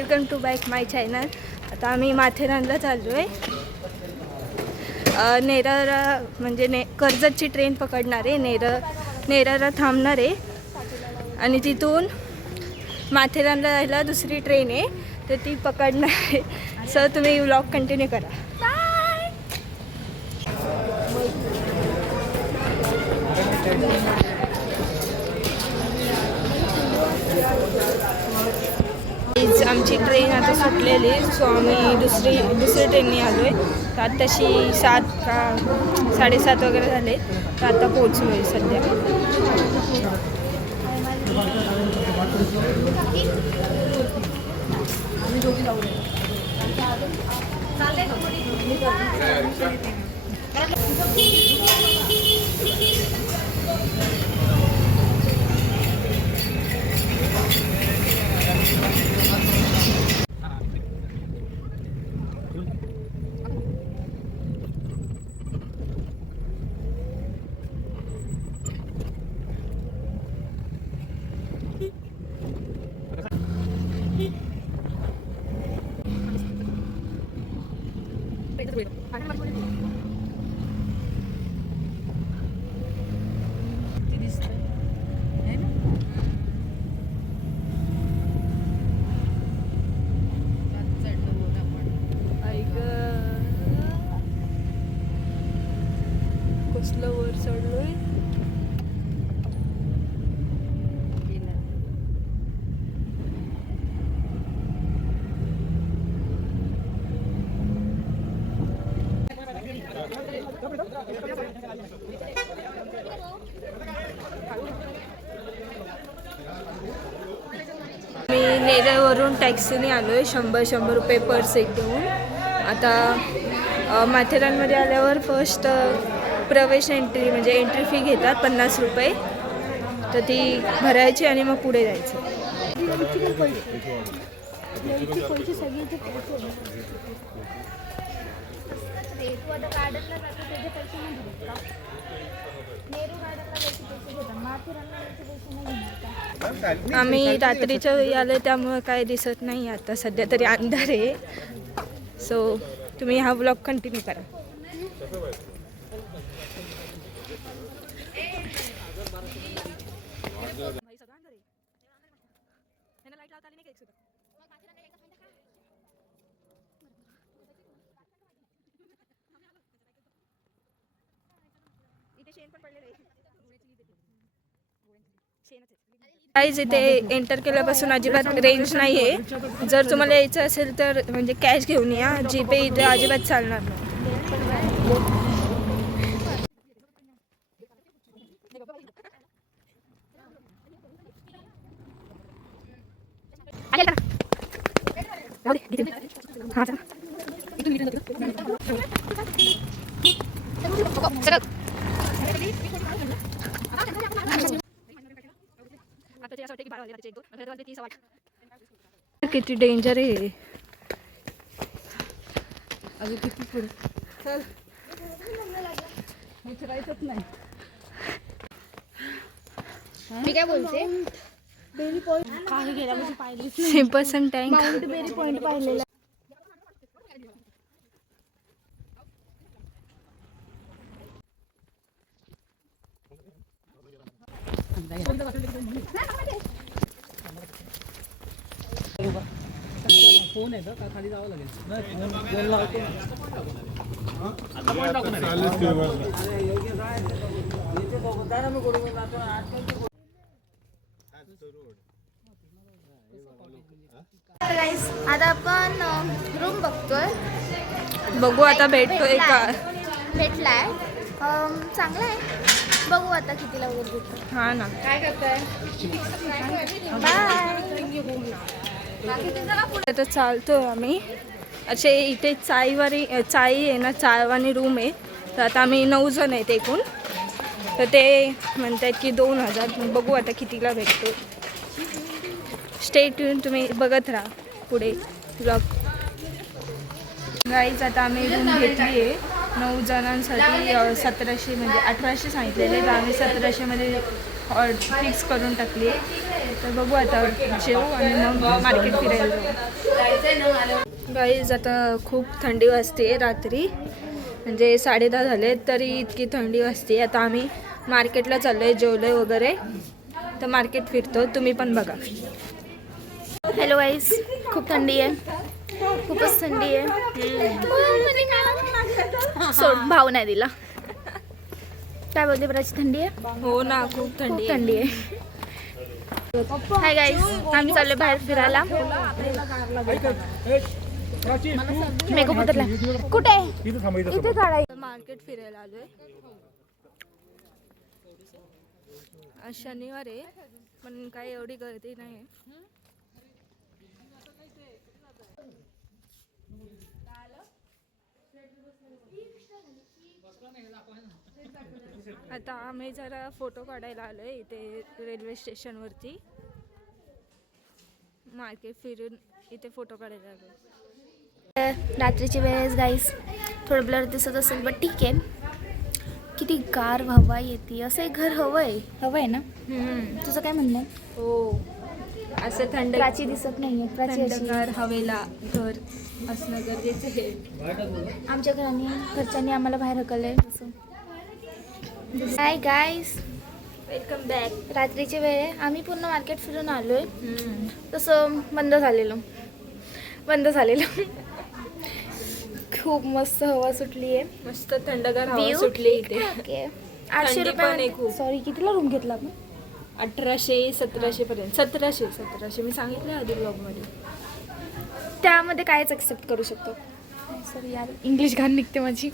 Welcome to back my channel. आता आम्ही माथेरानला चाललो आहे. नेरळ म्हणजे कर्जतची ट्रेन पकडणार आहे. नेरळला थांबणार आहे आणि तिथून माथेरानला जायला दुसरी ट्रेन आहे तर ती पकडणार आहे. सो तुम्ही व्लॉग कंटिन्यू करा. आमची ट्रेन आता सुटलेली, सो आम्ही दुसरी ट्रेनने आलो आहे. तर आत्ताशी 7 का 7:30 वगैरे झाले, तर आता पोहोचलो आहे सध्या. कसलं वर चढलोय. मी नेरळवरून टॅक्सीने आलो आहे. 100 रुपये पर सीट देऊन. आता माथेरानमध्ये आल्यावर फर्स्ट प्रवेश एंट्री म्हणजे एंट्री फी घेतात 50 रुपये, तर ती भरायची आणि मग पुढे जायचं. आम्ही रात्रीच्या वेळी आलो त्यामुळे काय दिसत नाही आता सध्या तरी, अंधार आहे. सो तुम्ही हा व्लॉग कंटिन्यू करा. गाईज, इथे एंटर केल्यापासून अजिबात रेंज नाही आहे. जर तुम्हाला यायचं असेल तर म्हणजे कॅश घेऊन या. जीपे इथे अजिबात चालणार नाही. किती डेंजर आहे. अजून किती पुढे चल, नाही. मी काय बोलते, बेरी पॉइंट काही गेला म्हणजे पाहिलीच नाही. Simpson tank, mount Berry point पाहिलेला. फोन आहे का खाली जावं लागेल. फोन लावतो. आता आपण रूम बघतोय. बघू आता भेटतोय का. भेटलाय, चांगला आहे. बघू आता कितीला वगैरे भेटतो. हा ना. काय करताय. आता चालतो आम्ही. असे इथे चाई आहे ना, चायवानी रूम आहे. तर आता आम्ही 9 जण आहेत एकूण. तर ते म्हणतात की 2000. बघू आता कितीला भेटतो. स्टे ट्यून, तुम्ही बघत राहा पुढे व्लॉग. गाईज, आता आम्ही रूम घेतली आहे. 9 जणांसाठी 1700 म्हणजे 1800 सांगितलेले, तर आम्ही 1700मध्ये फिक्स करून टाकली आहे. तर बघू आता जेवू आणि मग मार्केट फिरायला जाऊ. गाईज आता खूप थंडी वाजते रात्री, म्हणजे 10:30 झाले तरी इतकी थंडी वाजते. आता आम्ही मार्केटला चाललो आहे, जेवलो वगैरे, तर मार्केट फिरतो, तुम्ही पण बघा. हॅलो गाईस, खूप थंडी आहे, खूपच थंडी आहे. सोड, भाव नाही दिला. काय बोलते, बराची थंडी आहे. हो ना, खूप खूप थंडी आहे. हाय गाईस, आम्ही चाललो बाहेर फिरायला. मेकअप उतरला कुठे? इथे काढाय. मार्केट फिरायला आलोय. आज शनिवार आहे, पण काही एवढी गर्दी नाही. आता आम्ही जरा फोटो काढायला आलोय इथे रेल्वे स्टेशनवरती. मार्केट फिरून इथे फोटो काढायला आलोय. रात्रीची वेळेस गाईस, थोडं ब्लर दिसत असेल बट ठीक आहे. किती गार हवा येते. असं एक घर हवंय ना. तुझं काय म्हणणं आहे? हो, असं थंड प्राची दिसत नाहीये. प्राची अशी थंडगार हवेला घर असणं गरजेचं आहे. आमच्या घरच्यांनी आम्हाला बाहेर हकललंय. Hi guys, welcome back. रात्रीची वेळ आहे. आम्ही पूर्ण मार्केट फिरून आलोय. तसं बंद झालेलं खूप मस्त हवा सुटली आहे. मस्त थंडगार हवा सुटली इथे. ओके, थंडी पण आहे 800 खूप. सॉरी, कितीला रूम घेतला आपण? 1800-1700 पर्यंत. 1700 मी सांगितलं आधी ब्लॉगमध्ये. त्यामध्ये कायच एक्सेप्ट करू शकतो. सॉरी यार, इंग्लिश घाण निघते माझी.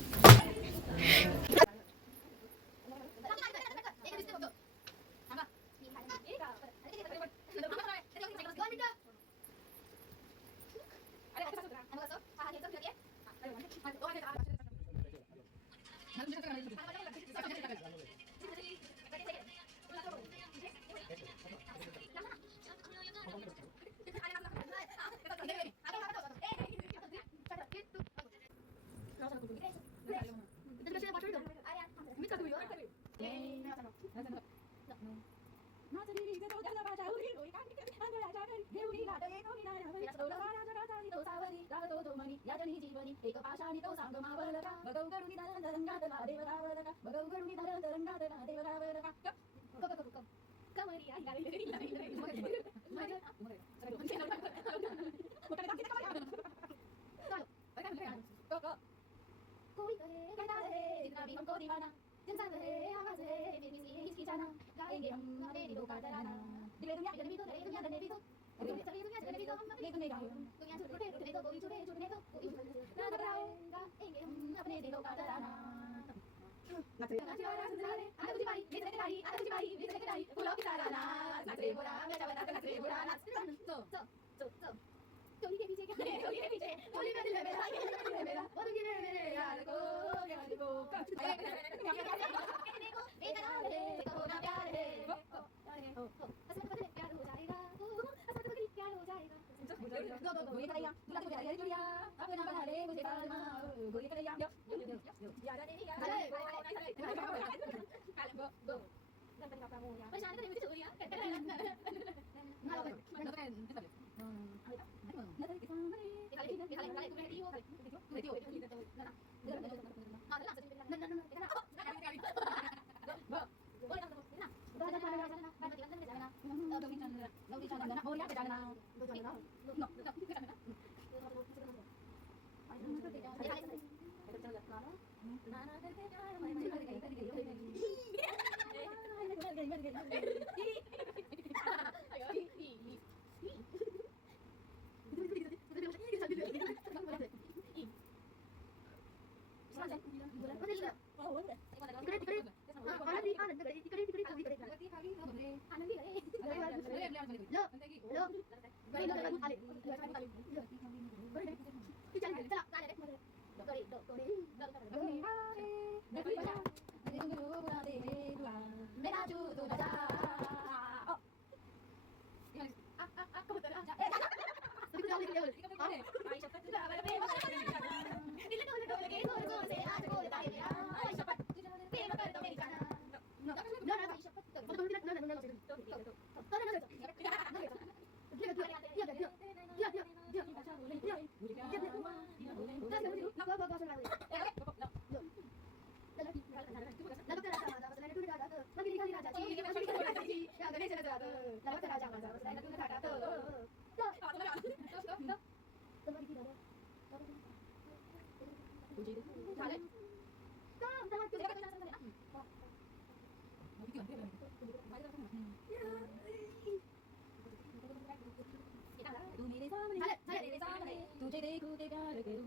तुझे देखूं के प्यार करूं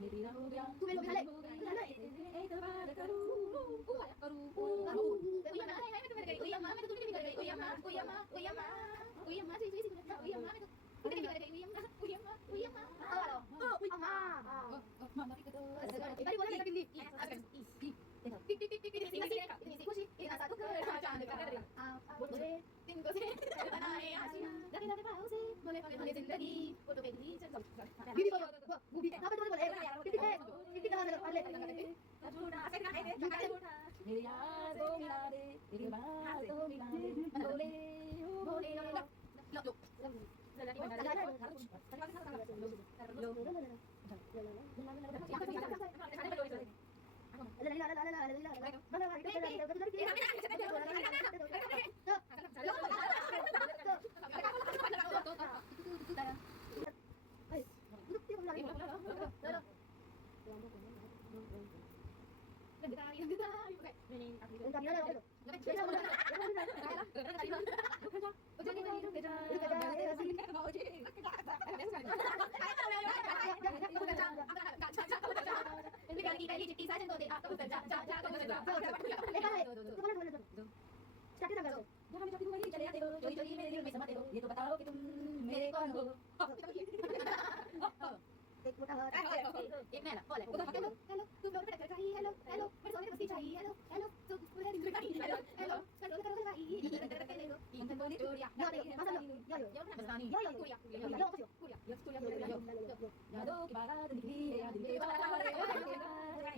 मेरी हो गया तू मेरे को एतबार करूं करूं मेरी यार तो मिला दे मेरी बात तो मिला दे बोले बोले जब हम वहीं चले जाते हो चोरी चोरी मेरे दिल में समाते हो ये तो बताओ कि तुम मेरे कौन हो एक मोटा हाथ एक नैना बोले हेलो हेलो तुम लोग क्या चाहिए हेलो हेलो मेरे सोने बस्ती चाहिए हेलो हेलो तो पूरे दिन चाहिए हेलो हेलो करो करो चाहिए इंतन बोली चोरिया यादों की बारात निकली है दिल के बारे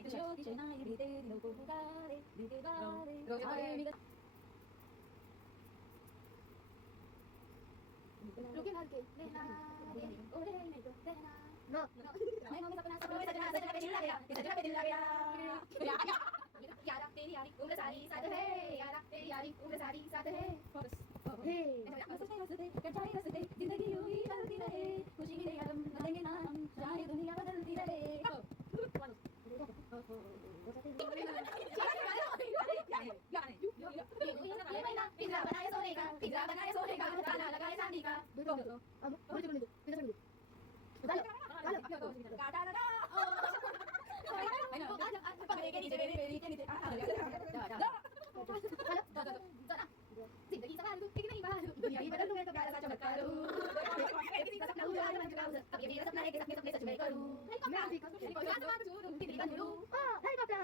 जो की शहनाई बीते दिनों को पुकारे दिल के बारे रुके ना के लेना ओरे नहीं तो लेना नो मैं मम्मी सपना सपना सजना पे चिल्ला गया सजना पे चिल्ला गया यारा तेरी यारी उम्र सारी साथ है यारा तेरी यारी उम्र सारी साथ है हे हंसते कचाई हंसते जिंदगी यूं ही चलती रहे खुशी मिले या गम बदलेंगे ना हम चाहे दुनिया बदलती रहे पिज्जा बनाए सोने का ताला लगाए चांदी का काटा लगा जिंदगी सवाल तू एक नहीं बात दुनिया ही बदल दूंगा तो प्यारा सा चमत्कार किसी का सपना हुआ मन चुराऊं अब ये मेरा सपना है कि सपने सच में करूं मैं भी कोई बात मत छोड़ूं तेरी बन लूं हेलीकॉप्टर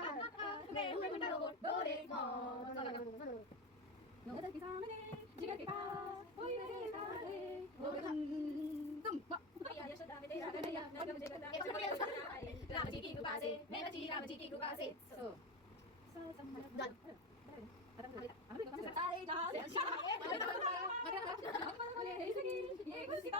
मैं हूं मैं रोबोट डोरेमोन नजर के सामने जिगर के पास कोई मेरे सारे वो तुम भैया यशोदा में तेरा कन्हैया मैं मुझे बता राम जी की कृपा से मैं बची राम जी की कृपा से सारे जहां ये खुशी का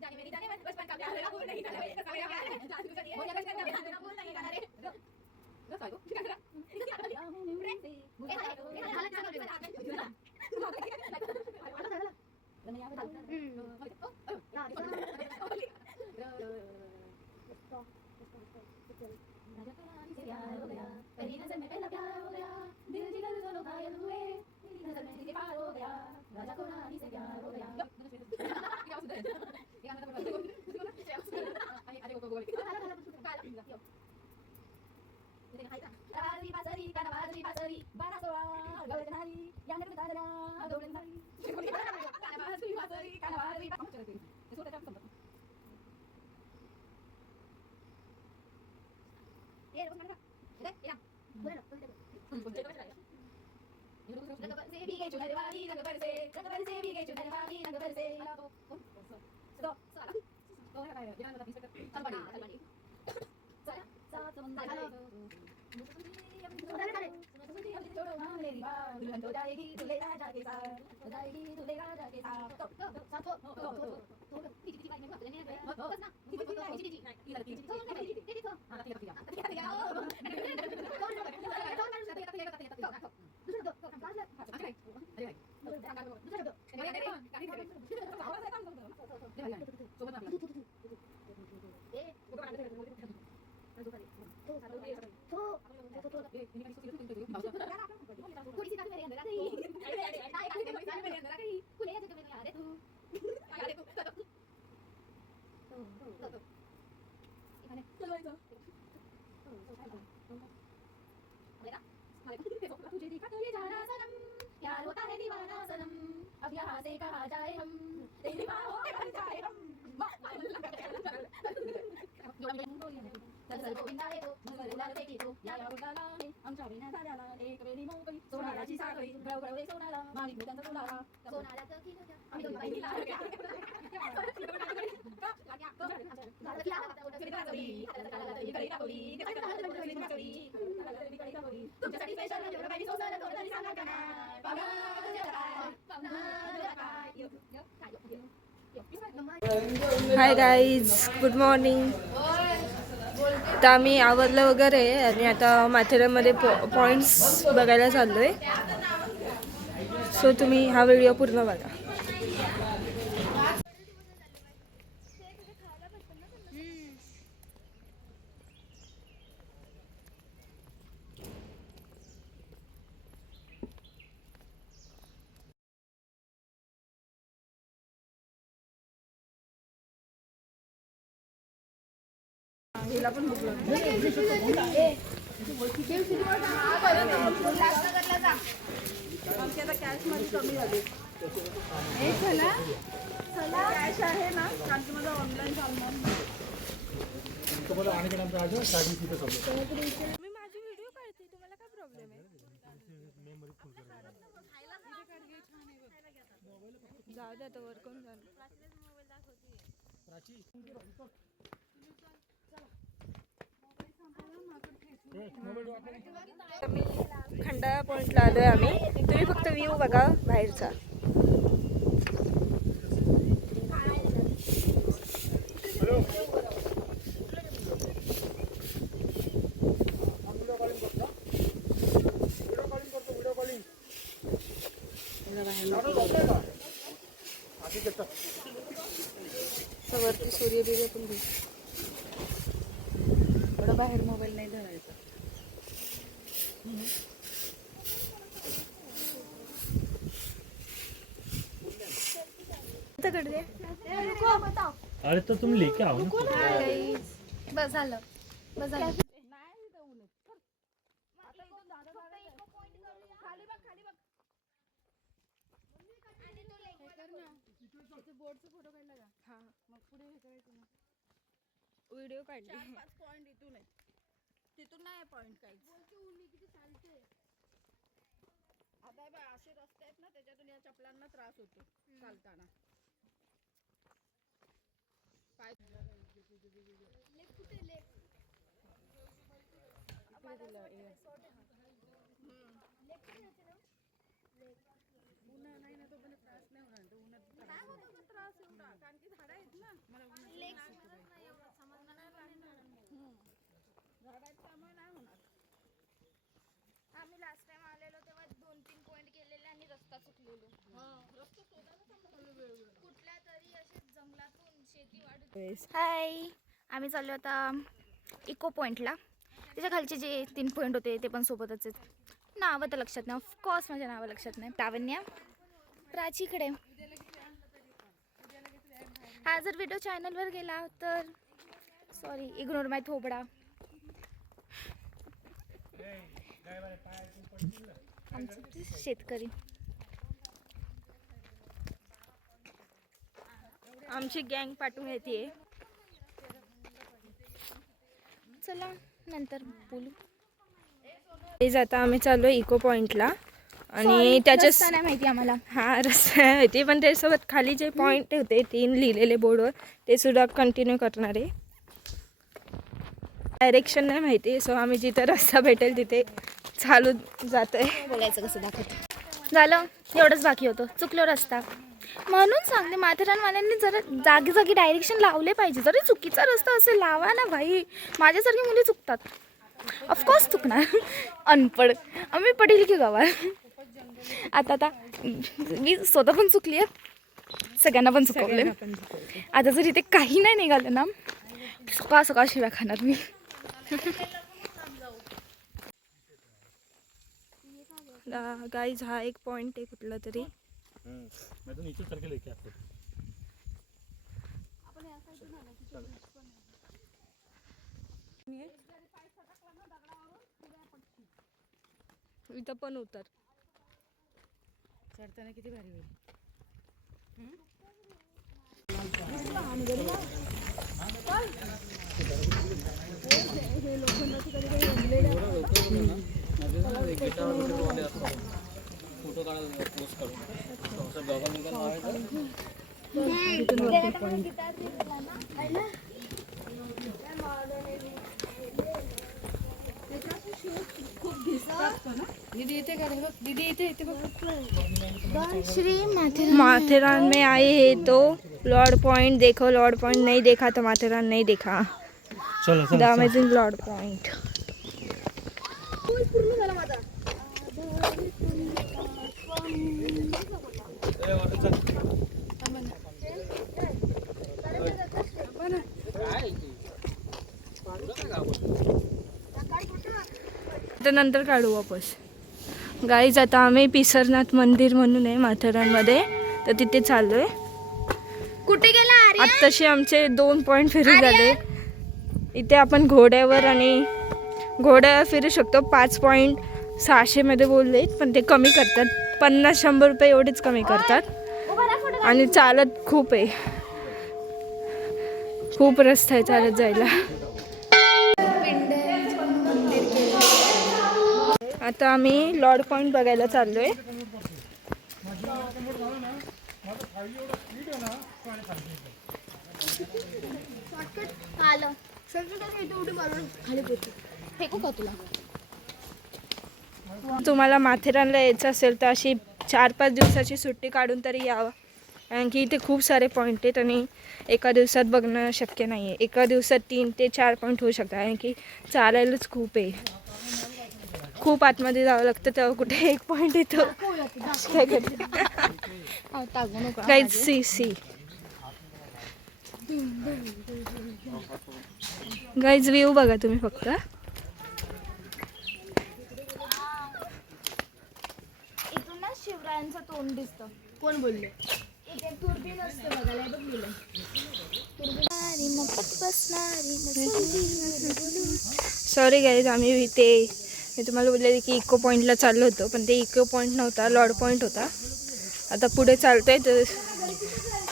जाने मेरी जाने बचपन का प्यार भूल नहीं जाने मेरी समय का प्यार भूल नहीं जाने पहली नजर में पहला प्यार हो गया दिल जिगर दोनों घायल हुए पहली नजर में दिल पार हो गया राजा को रानी से प्यार हो गया अब यहाँ से कहाँ जाए हम तेरी माँ होके बन जाए हम चल गोविंदा रे तो मुंगला रे की तो या गुलाला रे आमच्या विना झाला एक वेळी मोकळी सोनाराची साखळी गळगळ रे सोनारा माणिक भेटांचा सोनारा सोनाराचं की नका आम्ही दोघं बाई लागल्या तुमच्यासाठी स्पेशल म्हणजे बाई सोसायला थोडं तरी सांगा का हाय गाईज, गुड मॉर्निंग. तर आम्ही आवरलं वगैरे आणि आता माथेरानमध्ये पॉईंट्स बघायला चाललो आहे. सो तुम्ही हा व्हिडिओ पूर्ण बघा. आमच्या कॅश मध्ये कमी झाली. कॅश आहे ना, कारण माझा ऑनलाईन चालणार. मी माझी व्हिडिओ काढते, तुम्हाला काय प्रॉब्लेम आहे? जाऊ दे आता, वर कोण जाणार. आम्ही खंडाळा पॉइंटला आलोय आम्ही. तुम्ही फक्त व्ह्यू बघा बाहेरचा. वरती सूर्य बिर्य पण थोडं बाहेर मोबाईल नाही धरायचा. अरे तो तुम लेके आओ ना. बस झालं, बस झालं. व्हिडिओ काढली. 4-5 पॉइंट इथून आहे, तिथून नाही पॉइंट काहीच. आता बघ असे रस्ते आहेत ना, त्याच्यातून या चपलांना त्रास होतो चालताना. पाय उन्हा नाही ना, तो पण त्रास नाही होणार. तो उन्हात त्रास एवढा, कारण की झाडं आहेत ना. मला झाडात त्यामुळे नाही होणार. आम्ही लास्ट टाइम आलेलो तेव्हा 2-3 पॉइंट केलेले आणि रस्ता चुकलेलो. रस्ता शोधायला कुठल्या तरी असे जंगलातून शेती वाढत. हाय, आम्ही चाललो आता इको पॉइंटला. त्याच्या खालचे जे 3 पॉइंट होते ते पण सोबतच आहेत. नावं तर लक्षात नाही, ऑफकोर्स माझ्या नावं लक्षात नाही. लावण्या, प्राचीकडे. हा जर व्हिडिओ चॅनलवर गेला तर सॉरी, इग्नोर माय थोबडा. आमचे शेतकरी आमची गँग पाठवून येते. चला नंतर बोलू. आता आम्ही चाललो इको पॉइंटला आणि त्याच्या रस्ता नाही माहिती आम्हाला. हा रस्ता आहे ते, पण त्याच्यासोबत खाली जे पॉईंट होते 3 लिहिलेले बोर्डवर ते सुद्धा कंटिन्यू करणार आहे. डायरेक्शन नाही माहिती, सो आम्ही जिथं रस्ता भेटेल तिथे चालू जातोय. बोलायचं कसं दाखवत झालं एवढंच बाकी होतं. चुकलो रस्ता म्हणून सांगते, माथेरानवाल्यांनी जरा जागी जागी डायरेक्शन लावले पाहिजे. जरी चुकीचा रस्ता असेल लावा ना भाई. माझ्यासारखी मुली चुकतात, ऑफकोर्स चुकणार. अनपढ आम्ही पडेल की गावात. आता मी स्वतः पण चुकली आहे, सगळ्यांना पण चुकवले. आता जर इथे काही नाही निघालं ना, सकाळ सकाळ शिव्या खाणार मी. गाईज हा एक पॉइंट आहे कुठला तरी. मैं तो नीचे उतर के लेके आता हूँ. इथं पण उतर. चढताना किती भारी होईल. फोटो काढायला पोस्ट काढून गॉगल निघाला दीदी इथे का बघ, दीदी इथे बघ. श्री माथेरान में आए हैं तो लॉर्ड पॉइंट देखो. लॉर्ड पॉइंट नहीं देखा तो माथेरान नहीं देखा. चलो द अमेजिंग लॉर्ड पॉइंट. नंतर काढू वापस. गाईज आता आम्ही पिसरनाथ मंदिर म्हणून आहे माथेरानमध्ये, तर तिथे चाललोय. कुठे गेला आत्ताशी आमचे 2 पॉईंट फिरू झाले. इथे आपण घोड्यावर फिरू शकतो. 5.600 मध्ये बोलले, पण ते कमी करतात. 50-100 रुपये एवढेच कमी करतात. आणि चालत खूप आहे, खूप रस्ता आहे चालत जायला. आता आम्ही लॉर्ड पॉइंट बघायला चाललोय. फेकू का तुला? तुम्हाला माथेरानला यायचं असेल तर अशी 4-5 दिवसाची सुट्टी काढून तरी यावं, कारण की इथे खूप सारे पॉईंट आहेत आणि एका दिवसात बघणं शक्य नाही आहे. एका दिवसात 3 ते 4 पॉईंट होऊ शकतात, कारण की चालायलाच खूप आहे. खूप आतमध्ये जावं लागतं तेव्हा कुठे एक पॉईंट येतो. गाईज सी गाईज व्ह्यू बघा तुम्ही फक्त. इथून ना शिवरायांचं तोंड दिसतं. कोण बोलले? इथे दुर्बीण असते बघायला, बघ लिहिलं. सॉरी गाईज, आम्ही मी तुम्हाला बोलले की इको पॉईंटला चाललो होतो, पण ते इको पॉईंट नव्हता, लॉर्ड पॉईंट होता. आता पुढे चालतोय तर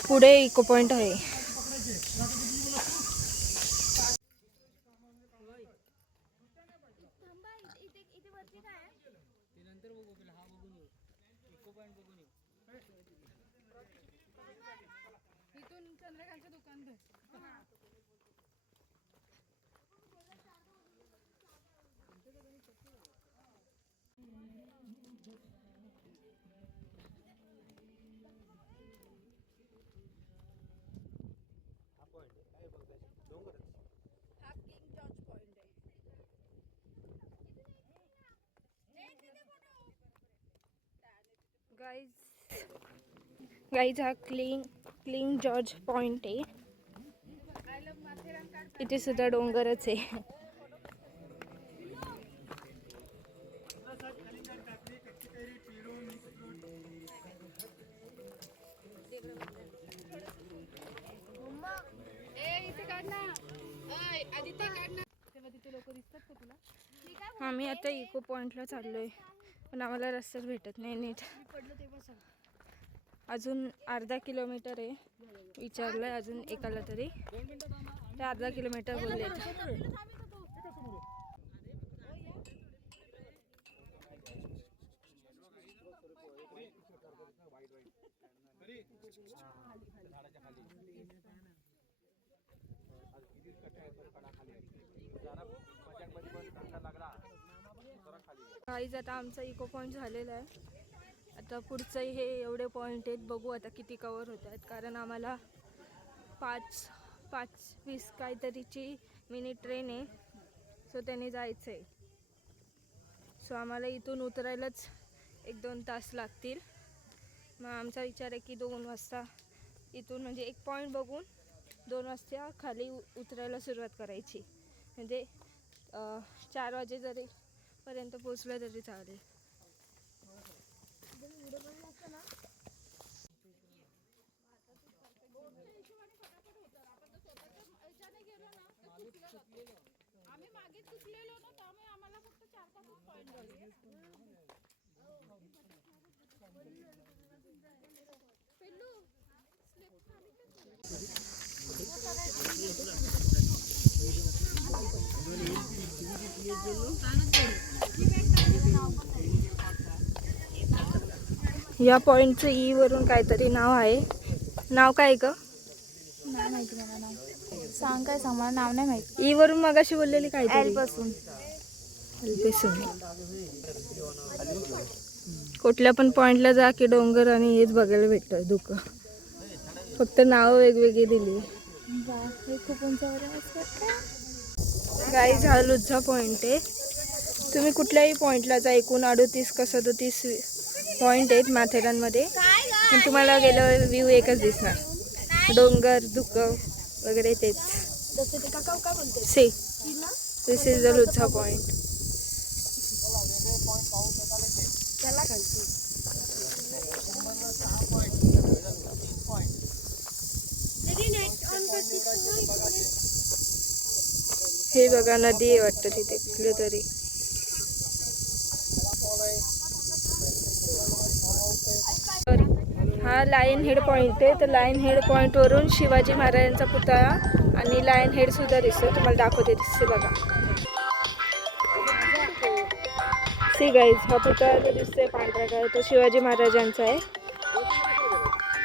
पुढे इको पॉईंट आहे. गाईज हा क्लिंग जॉर्ज पॉइंट आहे. इथे सुद्धा डोंगरच आहे. आम्ही आता इको पॉइंटला चाललोय, पण आम्हाला रस्ताच भेटत नाही नीट. अजून अर्धा किलोमीटर आहे. विचारलंय अजून एकाला तरी, ते अर्धा किलोमीटर बोलले. काहीच आता आमचा इको पॉईंट झालेला आहे. आता पुढचं हे एवढे पॉईंट आहेत, बघू आता किती कवर होत आहेत. कारण आम्हाला 5:20 काहीतरीची मिनी ट्रेन आहे. सो त्याने जायचं आहे. सो आम्हाला इथून उतरायलाच 1-2 तास लागतील. मग आमचा विचार आहे की 2 वाजता इथून म्हणजे एक पॉईंट बघून 2 वाजता खाली उतरायला सुरुवात करायची. म्हणजे 4 वाजे जरी पर्यंत पोचलं तरी चालेल. आम्ही मागे चुकलेलो ना, त्यामुळे आम्हाला फक्त 4-5 पॉईंट झाले. या पॉईंटचं ई वरून काहीतरी नाव आहे. नाव काय ग? नाही माहिती मला नाव. सांग काय सांग, मला नाव नाही माहिती. ई वरून मगाशी बोललेली काहीतरी. एल पासून. कुठल्या पण पॉइंटला जा की डोंगर आणि हेच बघायला भेटतं धुकं. फक्त नाव वेगवेगळी दिली. खूप उंचावर गाईज हा लुझा पॉईंट आहे. तुम्ही कुठल्याही पॉईंटला जा, एकूण 38 का 37 पॉईंट आहेत माथेरानमध्ये. पण तुम्हाला गेल्यावर व्ह्यू एकच दिसणार, डोंगर धुकं वगैरे तेच. सी दिस इज द लुझा पॉईंट. हे बघा नदी आहे वाटतं तिथे कुठली तरी. हा लायन हेड पॉईंट आहे. तर लायन हेड पॉईंट वरून शिवाजी महाराजांचा पुतळा आणि लायन हेड सुद्धा दिसतो. तुम्हाला दाखवते, दिसते बघा. सी गाईज, हा पुतळा जो दिसतोय पांढरा काय, तो शिवाजी महाराजांचा आहे.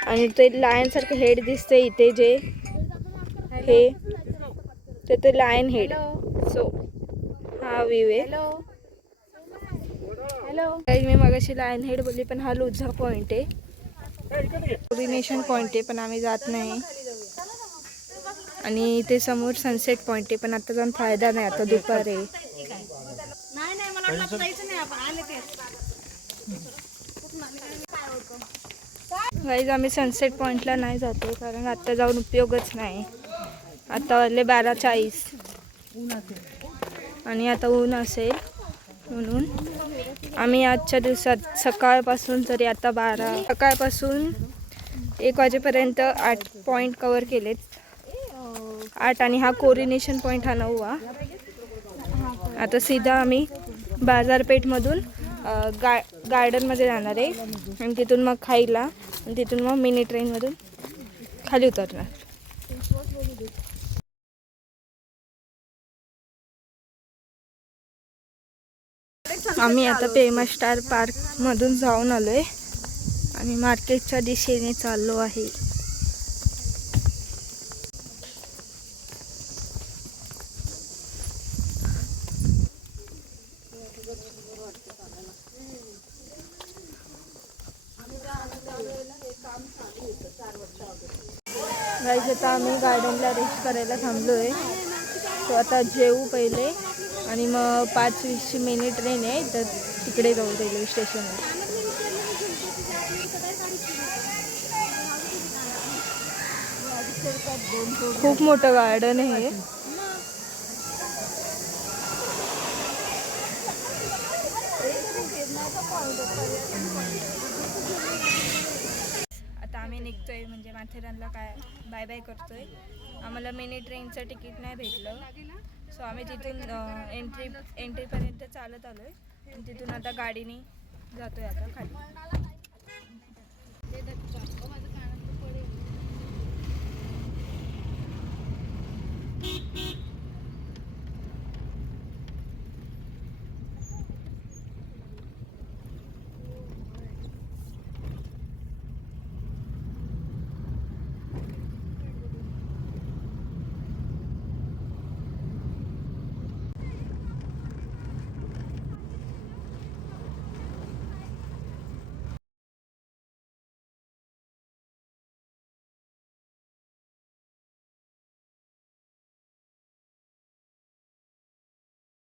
आणि ते लायन सारखं हेड दिसते इथे, जे हे ते लायन हेड. सो हा व्ह्यू आहे. गाईज मी मगाशी लायन हेड बोलली, पण हा लुझा पॉईंट आहे. कोरिनेशन पॉईंट आहे, पण आम्ही जात नाही. आणि ते समोर सनसेट पॉईंट आहे, पण आता जाऊन फायदा नाही, आता दुपार आहे. गाईज आम्ही सनसेट पॉईंटला नाही जातो, कारण आता जाऊन उपयोगच नाही. आता वाजले 12:40 आणि आता ऊन असेल म्हणून आम्ही आजच्या दिवसात सकाळपासून तरी आता सकाळपासून 1 वाजेपर्यंत 8 पॉईंट कवर केलेत. 8 आणि हा कोरिनेशन पॉईंट हा 9वा. आता सीधा आम्ही बाजारपेठमधून गार्डनमध्ये जाणार आहे आणि तिथून मग खायला आणि तिथून मग मिनी ट्रेनमधून खाली उतरणार. आम्ही आता फेमस स्टार पार्कमधून जाऊन आलो आहे आणि मार्केटच्या दिशेने चाललो आहे. गाईज आता आम्ही गार्डनला रेस्ट करायला थांबलो आहे. तो आता जेवू पहिले आणि मग 5:20ची मिनी ट्रेन आहे, तर तिकडे जाऊ रेल्वे स्टेशनवर. खूप मोठं गार्डन आहे. आता आम्ही निघतोय, म्हणजे माथेरानला बाय बाय करतोय. आम्हाला मिनी ट्रेनचं तिकीट नाही भेटलं, सो आम्ही तिथून एंट्रीपर्यंत चालत आलोय आणि तिथून आता गाडीने जातोय आता खाली. धक्का माझं कानात पडेल